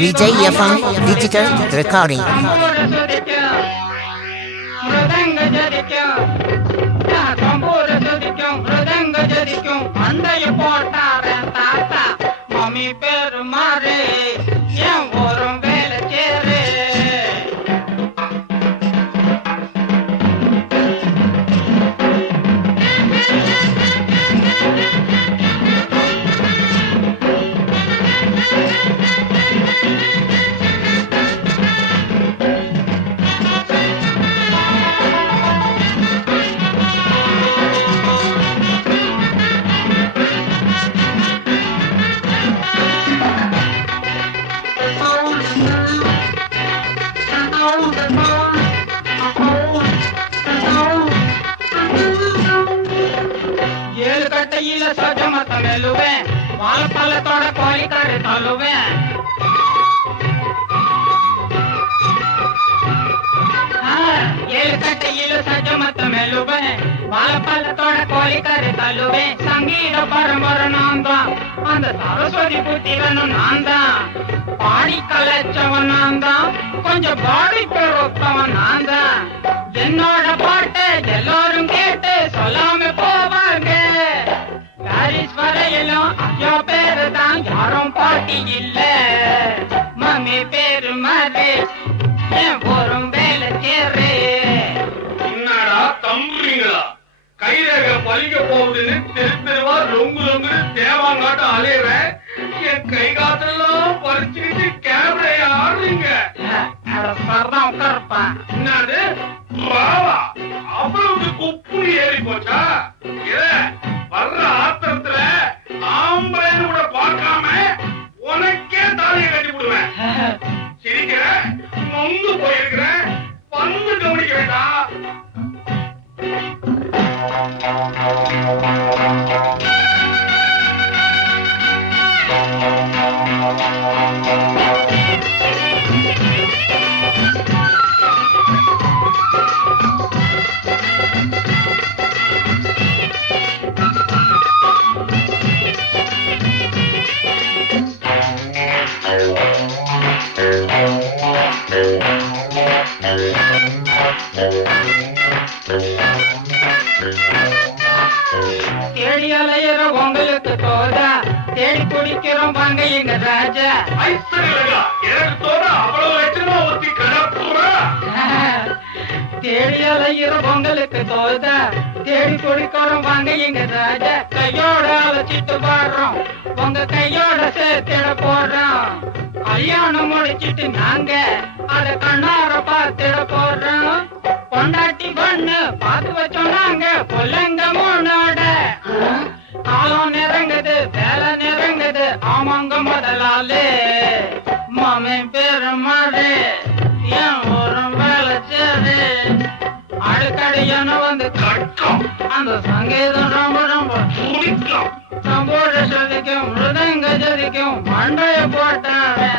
Vijay FM Digital Recording. Mummy பேரு மாறு என் ஒரு வேலை சேரு ஏழு கட்டையில சஜமத்த மெல்லுவேன் வாழைப்பழத்தோட கோழிக்கறி தள்ளுவேன் ஏழு கட்டையில சஜமத்த மெல்லுவேன் வாழைப்பழத்தோட கோழிக்கறி தள்ளுவேன் சங்கீத பரம்பரை நான் தான் அந்த சரஸ்வதி புத்திரனும் நான் தான் பாடி கலைச்சவன் நான் தான் கொஞ்சம் பாடி பெருத்தவன் நான் தான் என்னோட பாட்டு எல்லாரும் கேட்டு சொல்லாம போவாங்க பாரிஸ் வரையிலும் ஐயோ பேரு தான் யாரும் பாட்டி இல்ல மம்மி பேரு மாதிரி என் ஒரு வேலை சேரு என்னடா தம்புறீங்களா கைரேக பலிக்க போகுதுன்னு தெரு தெருவா ரொங்கு ரொங்கு தேவாங்காட்டம் அலையிறேன் என் கை காத்தெல்லாம் பறிச்சுக்கிட்டு கேமரா ஆடுறீங்க தான் உட்காருப்பான் என்னது வாவா அவ்வளவு குப்புனு ஏறி போச்சா வர்ற ஆத்திரத்துல ஆம்பளைன்னு கூட பார்க்காம உனக்கே தாலியை கட்டி விடுவேன் சிரிக்கிற நொந்து போயிருக்கிறேன் வந்து கவனிக்க வேண்டாம் தேடி அலையிற உங்களுக்கு தோதா தேடி குடிக்கிறோம் வாங்க எங்க ராஜா தேடி அலையிற உங்களுக்கு தோதா தேடி குடிக்கிறோம் வாங்க எங்க ராஜா கையோட அழைச்சிட்டு வர்றோம் உங்க கையோட சேர்த்திட போடுறோம் கல்யாணம் முடிச்சிட்டு நாங்க அத கண்ணார பார்த்திட போடுறோம் பொண்டாட்டி பொண்ணு பார்த்து வச்சோம் நாங்க பொல்லுங்க மூணோட காலம் நெருங்குது வேலை நெருங்குது ஆமாங்க முதலாளி மாமன் பேரு மாடு என் ஒரு வேலை சேரு அடிக்கடியான வந்து கட்டும் அந்த சங்கீதம் ரொம்ப ரொம்ப பிடிக்கும் சம்போட ஜதிக்கும் மிருதங்க ஜதிக்கும் மண்டைய போட்டாரு